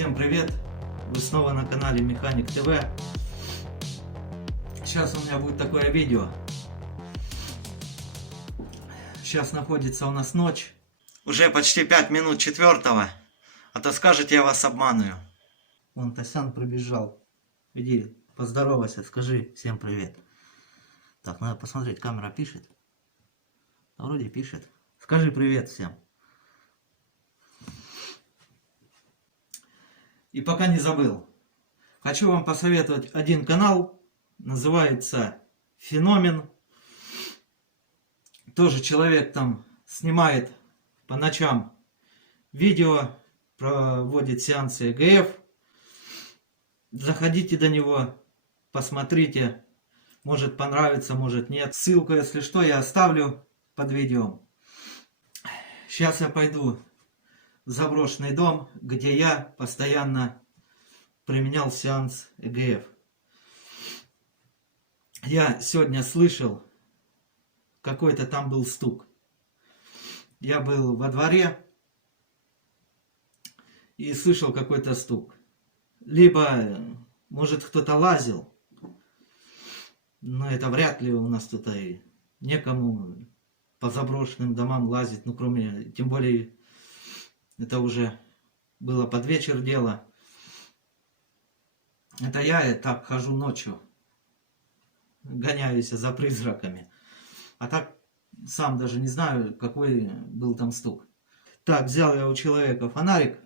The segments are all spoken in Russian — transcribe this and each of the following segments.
Всем привет! Вы снова на канале Механик ТВ. Сейчас у меня будет такое видео. Сейчас находится у нас ночь. Уже почти 5 минут четвертого. А то скажете, я вас обманываю. Вон Тосян прибежал. Иди, поздоровайся, скажи всем привет. Так, надо посмотреть, камера пишет. Вроде пишет. Скажи привет всем. И пока не забыл, хочу вам посоветовать один канал, называется Феномен. Тоже человек там снимает по ночам видео, проводит сеансы ЭГФ. Заходите до него, посмотрите, может понравится, может нет. Ссылку, если что, я оставлю под видео. Сейчас я пойду в заброшенный дом, где я постоянно применял сеанс ЭГФ. Я сегодня слышал, какой-то там был стук. Я был во дворе и слышал какой-то стук. Либо, может, кто-то лазил, но это вряд ли у нас тут и некому по заброшенным домам лазить, ну, кроме, тем более, это уже было под вечер дело. Это я так хожу ночью, гоняюсь за призраками. А так сам даже не знаю, какой был там стук. Так, взял я у человека фонарик.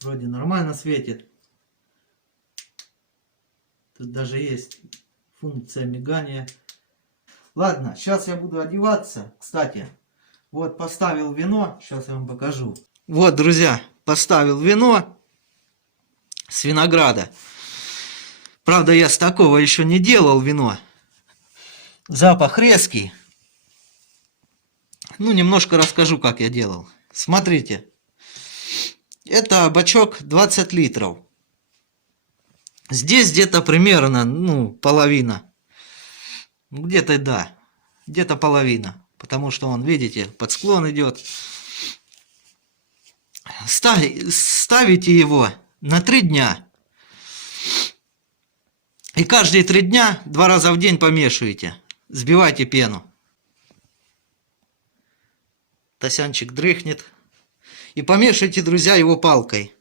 Вроде нормально светит. Тут даже есть функция мигания. Ладно, сейчас я буду одеваться. Кстати, вот поставил вино. Сейчас я вам покажу. Вот, друзья, поставил вино с винограда. Правда, я с такого еще не делал вино. Запах резкий. Ну, немножко расскажу, как я делал. Смотрите. Это бачок 20 литров. Здесь где-то примерно, ну, половина. Где-то, да. Где-то половина. Потому что он, видите, под склон идет. Ставите его на 3 дня. И каждые 3 дня 2 раза в день помешивайте. Сбивайте пену. Тосянчик дрыхнет. И помешайте, друзья, его палкой.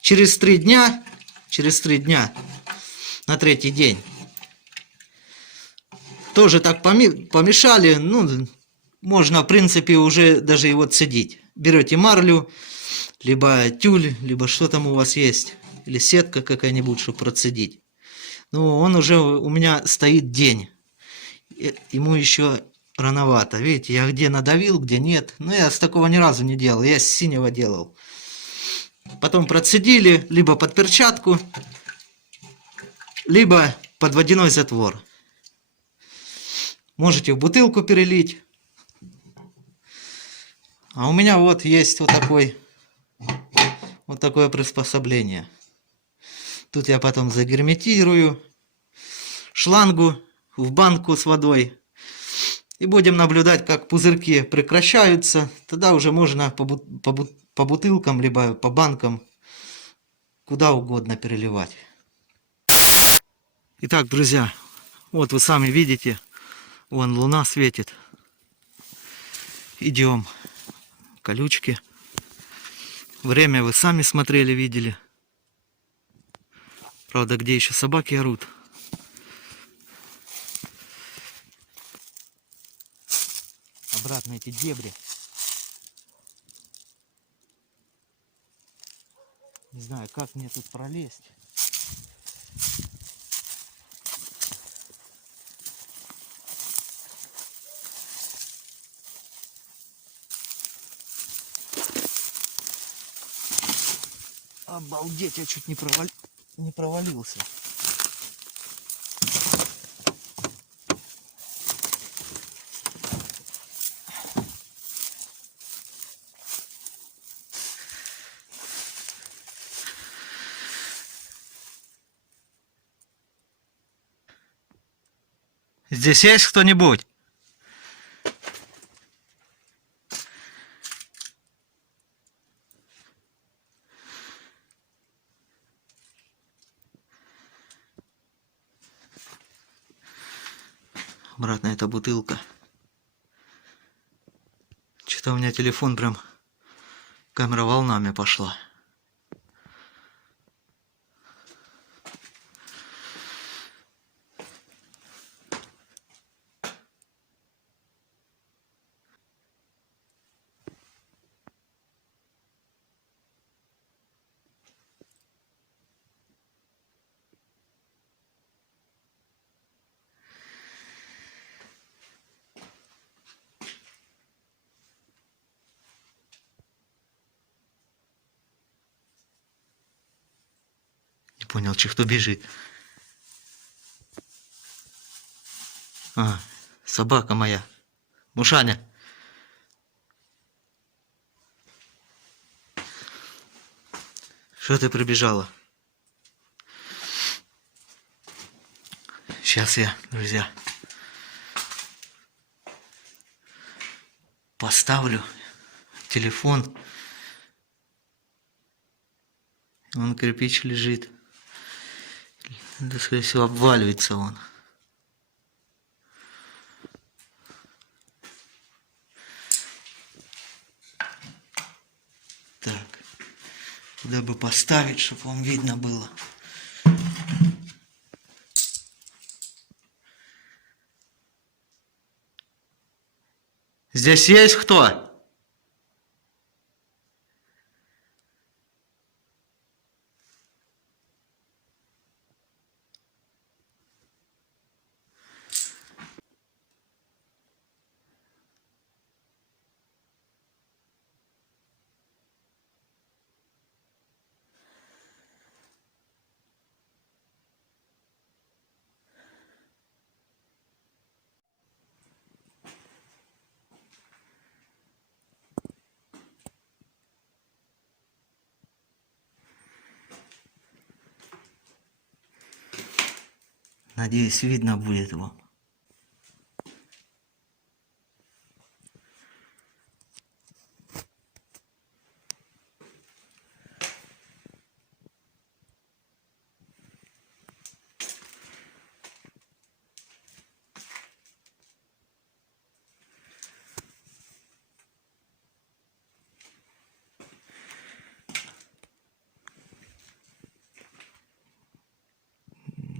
Через 3 дня, на 3-й день, тоже так помешали, ну, можно, в принципе, уже даже его цедить. Берете марлю, либо тюль, либо что там у вас есть, или сетка какая-нибудь, чтобы процедить. Ну, он уже у меня стоит день. Ему еще рановато. Видите, я где надавил, где нет. Но я с такого ни разу не делал. Я с синего делал. Потом процедили либо под перчатку, либо под водяной затвор. Можете в бутылку перелить. А у меня вот есть вот такое приспособление. Тут я потом загерметирую шлангу в банку с водой. И будем наблюдать, как пузырьки прекращаются. Тогда уже можно по бутылкам, либо по банкам, куда угодно переливать. Итак, друзья, вот вы сами видите, вон луна светит. Идем. Колючки. Время вы сами смотрели, видели. Правда, где еще собаки орут. Обратно эти дебри. Не знаю, как мне тут пролезть. Обалдеть, я чуть не провалился. Здесь есть кто-нибудь? Обратно эта бутылка. Что-то у меня телефон прям... Камера волнами пошла. Не понял, че кто бежит. А, собака моя. Мушаня. Что ты прибежала? Сейчас я, друзья, поставлю телефон. Вон кирпич лежит. Да, скорее всего, обваливается он. Так. Куда бы поставить, чтобы вам видно было. Здесь есть кто? Надеюсь, видно будет вам.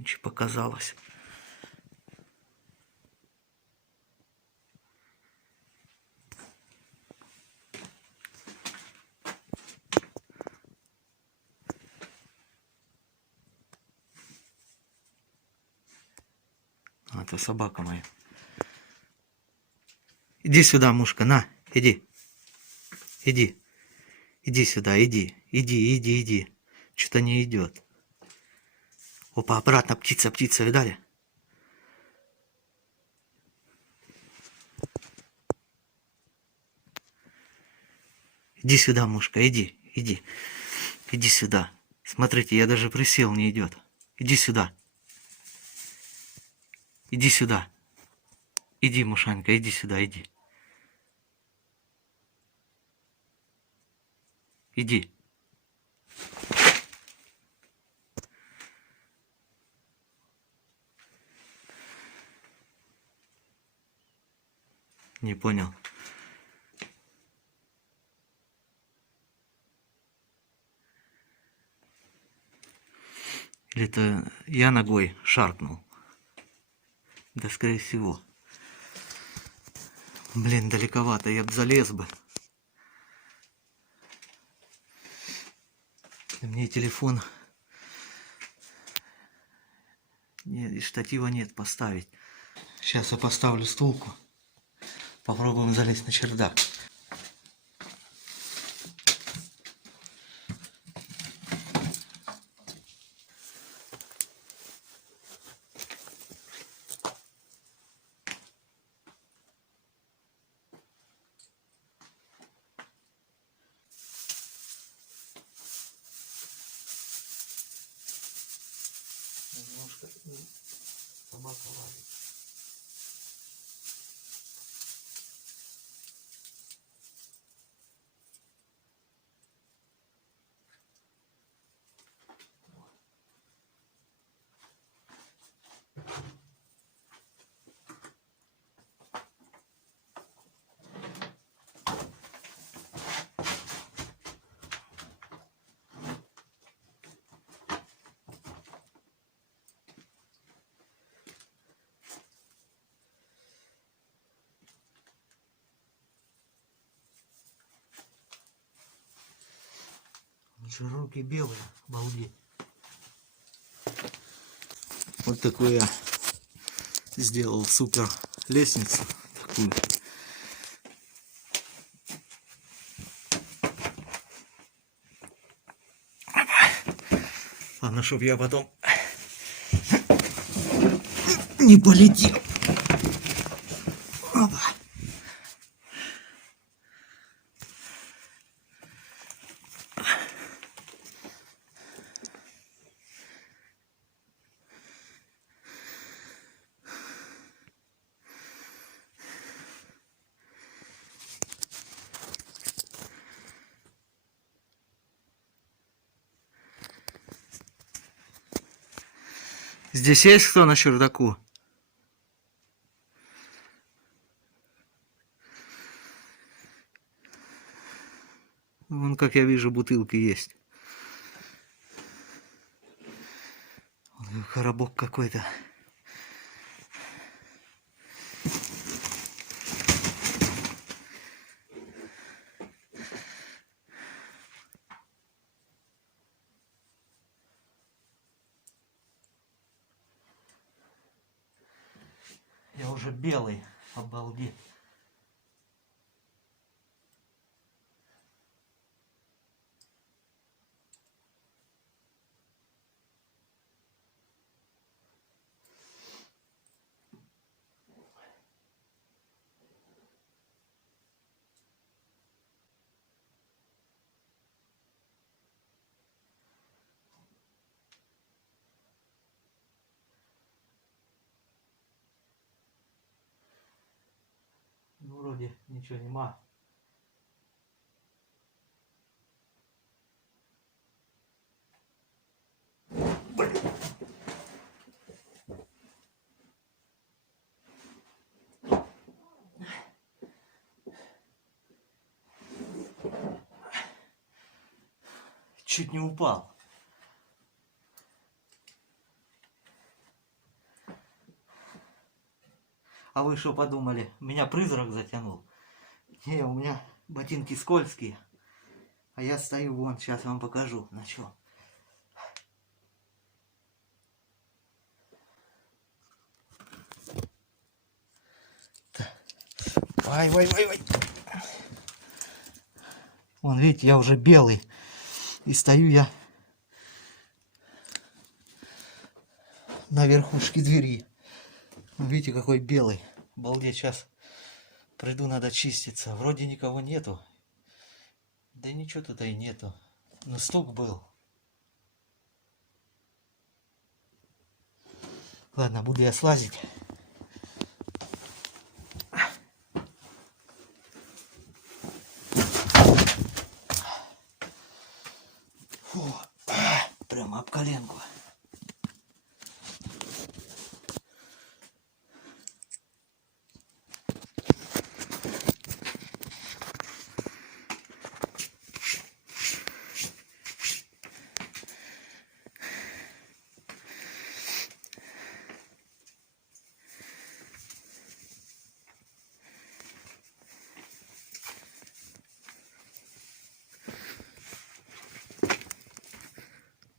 Ничего показалось. А, это собака моя. Иди сюда, мушка, на, иди. Иди. Иди сюда, иди. Иди. Что-то не идет. Опа, обратно, птица, видали? Иди сюда, мушка, иди. Иди сюда. Смотрите, я даже присел, не идет. Иди сюда. Иди сюда. Иди, мушанька, иди сюда, иди. Иди. Не понял. Или это я ногой шаркнул? Да, скорее всего. Блин, далековато, я бы залез бы. Мне телефон... Нет, и штатива нет поставить. Сейчас я поставлю стулку. Попробуем залезть на чердак. Немножко собака лает. Широкий белый, обалдеть. Вот такую я сделал супер лестницу. Такую. Ладно, чтоб я потом не полетел. Опа. Здесь есть кто на чердаку? Вон, как я вижу, бутылки есть. Коробок какой-то. Я уже белый, обалдеть. Ну, вроде ничего нема. Чуть не упал. А вы что подумали? Меня призрак затянул? Не, у меня ботинки скользкие. А я стою вон, сейчас вам покажу на чем. Ай, вай, вай, вай. Вон, видите, я уже белый. И стою я на верхушке двери. Видите, какой белый. Обалдеть, сейчас приду, надо чиститься. Вроде никого нету. Да ничего тут и нету. Но стук был. Ладно, буду я слазить. Фу, прямо об коленку.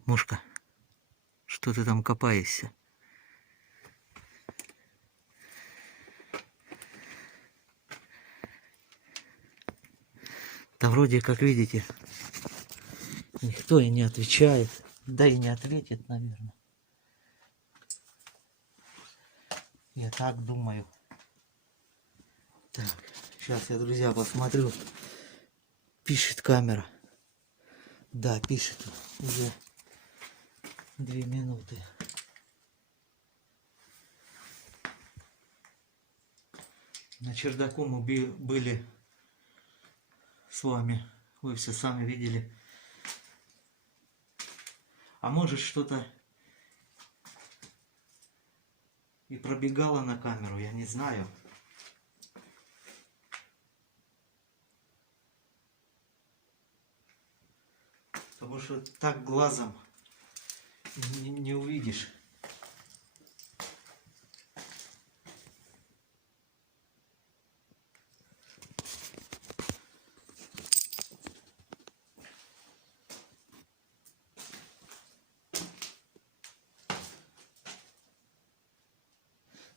Мушка, что ты там копаешься? Да вроде, как видите, никто и не отвечает. Да и не ответит, наверное. Я так думаю. Так, сейчас я, друзья, посмотрю. Пишет камера. Да, пишет. Уже 2 минуты. На чердаку мы были с вами. Вы все сами видели. А может, что-то и пробегало на камеру, я не знаю. Потому что так глазом не увидишь.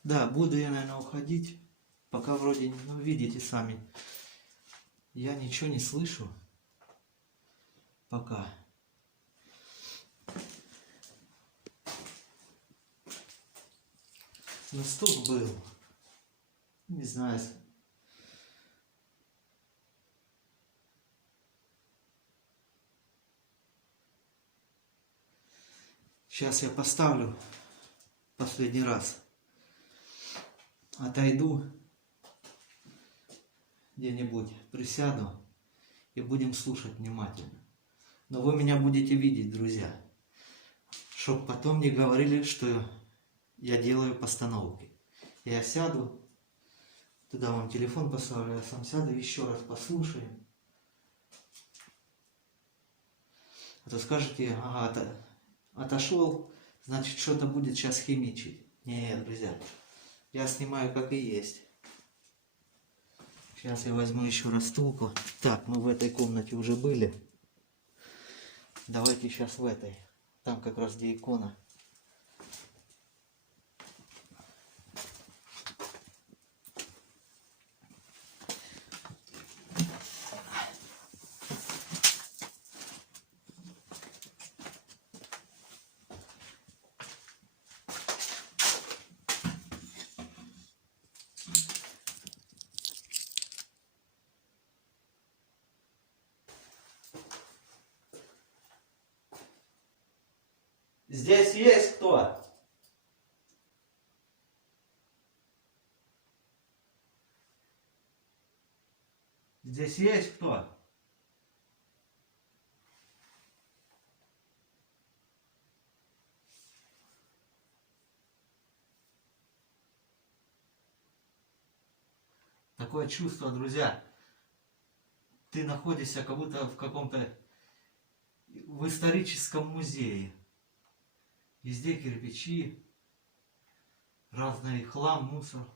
Да, буду я, наверное, уходить. Пока вроде, ну, видите сами, я ничего не слышу. Пока. Но стук был. Не знаю. Сейчас я поставлю последний раз. Отойду где-нибудь, присяду и будем слушать внимательно. Но вы меня будете видеть, друзья. Чтоб потом не говорили, что я делаю постановки. Я сяду, туда вам телефон поставлю, я сам сяду, еще раз послушаем. А то скажете, ага, отошел, значит что-то будет сейчас химичить. Нет, друзья, я снимаю как и есть. Сейчас я возьму еще раз стулку. Так, мы в этой комнате уже были. Давайте сейчас в этой. Там как раз где икона. Здесь есть кто? Здесь есть кто? Такое чувство, друзья. Ты находишься как будто в каком-то в историческом музее. Везде кирпичи, разный хлам, мусор.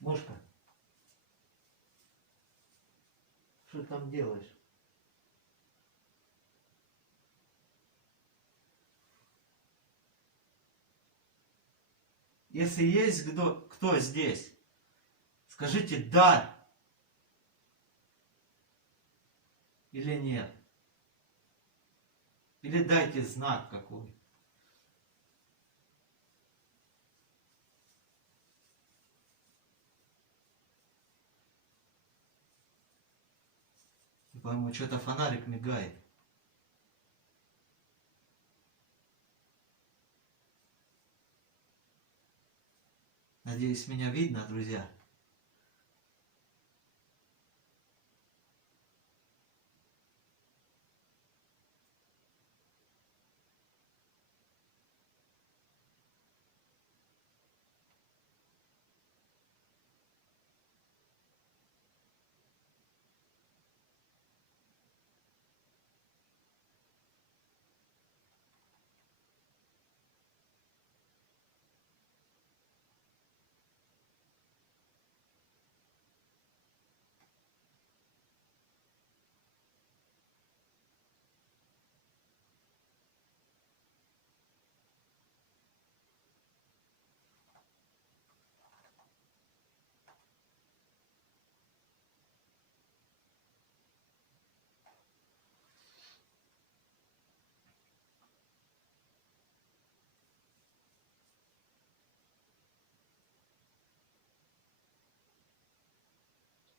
Мошка, что ты там делаешь? Если есть кто здесь, скажите да или нет. Или дайте знак какой. По-моему, что-то фонарик мигает. Надеюсь, меня видно, друзья.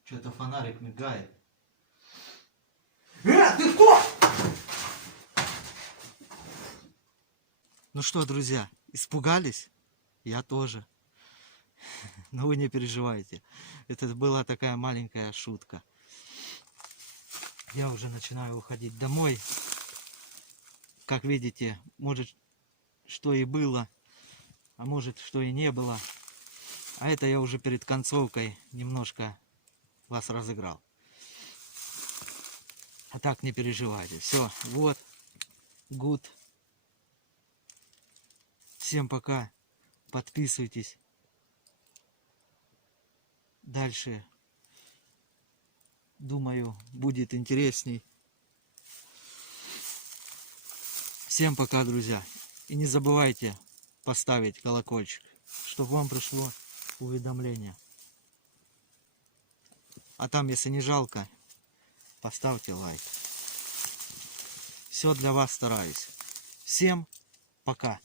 Что-то фонарик мигает. Ты кто? Ну что, друзья, испугались? Я тоже. Но вы не переживайте. Это была такая маленькая шутка. Я уже начинаю уходить домой. Как видите, может, что и было, а может, что и не было. А это я уже перед концовкой немножко вас разыграл. А так не переживайте. Все, вот. Good. Всем пока. Подписывайтесь. Дальше, думаю, будет интересней. Всем пока, друзья. И не забывайте поставить колокольчик, чтобы вам пришло уведомление. А там, если не жалко, поставьте лайк. Все для вас стараюсь. Всем пока.